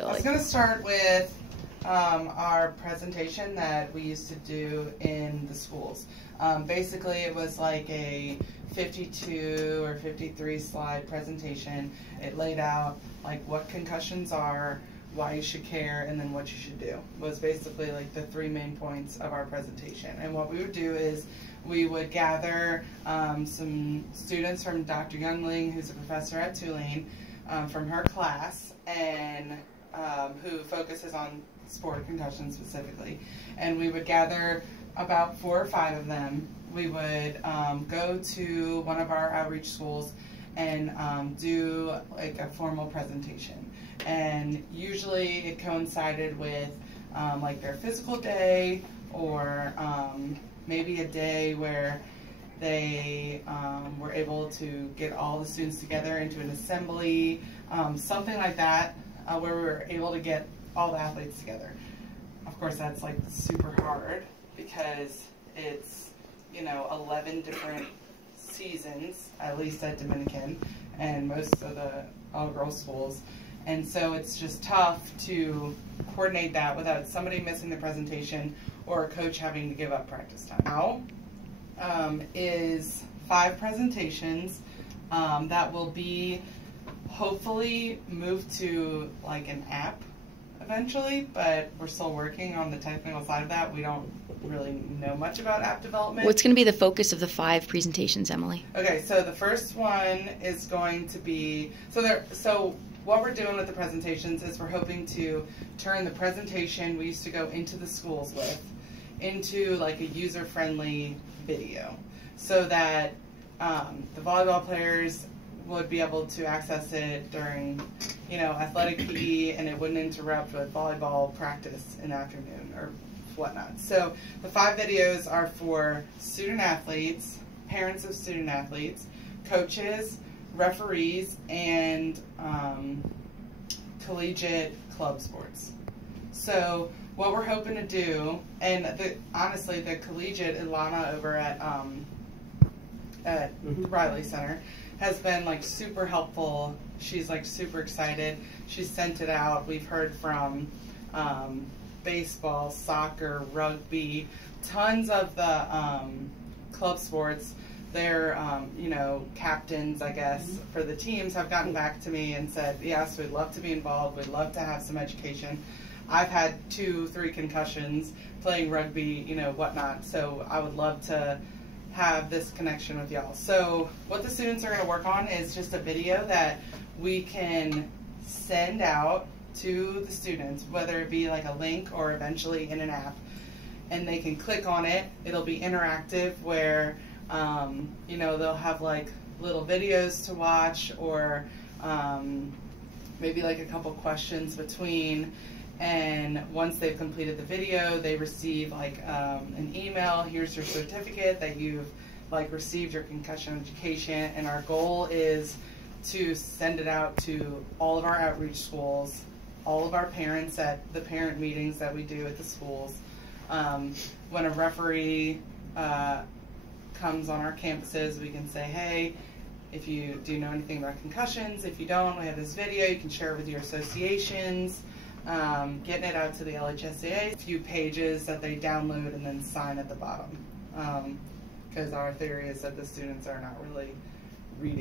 I was going to start with our presentation that we used to do in the schools. Basically, it was like a 52 or 53 slide presentation. It laid out like what concussions are, why you should care, and then what you should do. It was basically like the three main points of our presentation. And what we would do is we would gather some students from Dr. Youngling, who's a professor at Tulane, from her class, and who focuses on sport concussion specifically. And we would gather about 4 or 5 of them. We would go to one of our outreach schools and do like a formal presentation. And usually it coincided with like their physical day, or maybe a day where they were able to get all the students together into an assembly, something like that, where we were able to get all the athletes together. Of course, that's like super hard because it's, 11 different seasons, at least at Dominican, and most of the all-girls schools. And so it's just tough to coordinate that without somebody missing the presentation or a coach having to give up practice time. Now is 5 presentations that will be hopefully moved to like an app eventually, but we're still working on the technical side of that. We don't really know much about app development. What's going to be the focus of the 5 presentations, Emily? Okay, so the first one is going to be, so what we're doing with the presentations is we're hoping to turn the presentation we used to go into the schools with into like a user-friendly video, so that the volleyball players would be able to access it during, athletic PE, and it wouldn't interrupt with volleyball practice in the afternoon or whatnot. So the 5 videos are for student athletes, parents of student athletes, coaches, referees, and collegiate club sports. So what we're hoping to do, and honestly, the collegiate Ilana over at the Riley Center has been like super helpful. She's like super excited. She sent it out. We've heard from baseball, soccer, rugby, tons of the club sports. Their captains, I guess, for the teams have gotten back to me and said, yes, we'd love to be involved. We'd love to have some education. I've had 2-3 concussions playing rugby, whatnot. So I would love to have this connection with y'all. So what the students are going to work on is just a video that we can send out to the students, whether it be like a link or eventually in an app, and they can click on it. It'll be interactive where they'll have like little videos to watch, or maybe like a couple questions between. And once they've completed the video, they receive like an email. Here's your certificate that you've like received your concussion education. And our goal is to send it out to all of our outreach schools, all of our parents at the parent meetings that we do at the schools. When a referee comes on our campuses, we can say, hey, if you do know anything about concussions, if you don't, we have this video, you can share it with your associations. Getting it out to the LHSAA, a few pages that they download and then sign at the bottom, because our theory is that the students are not really reading.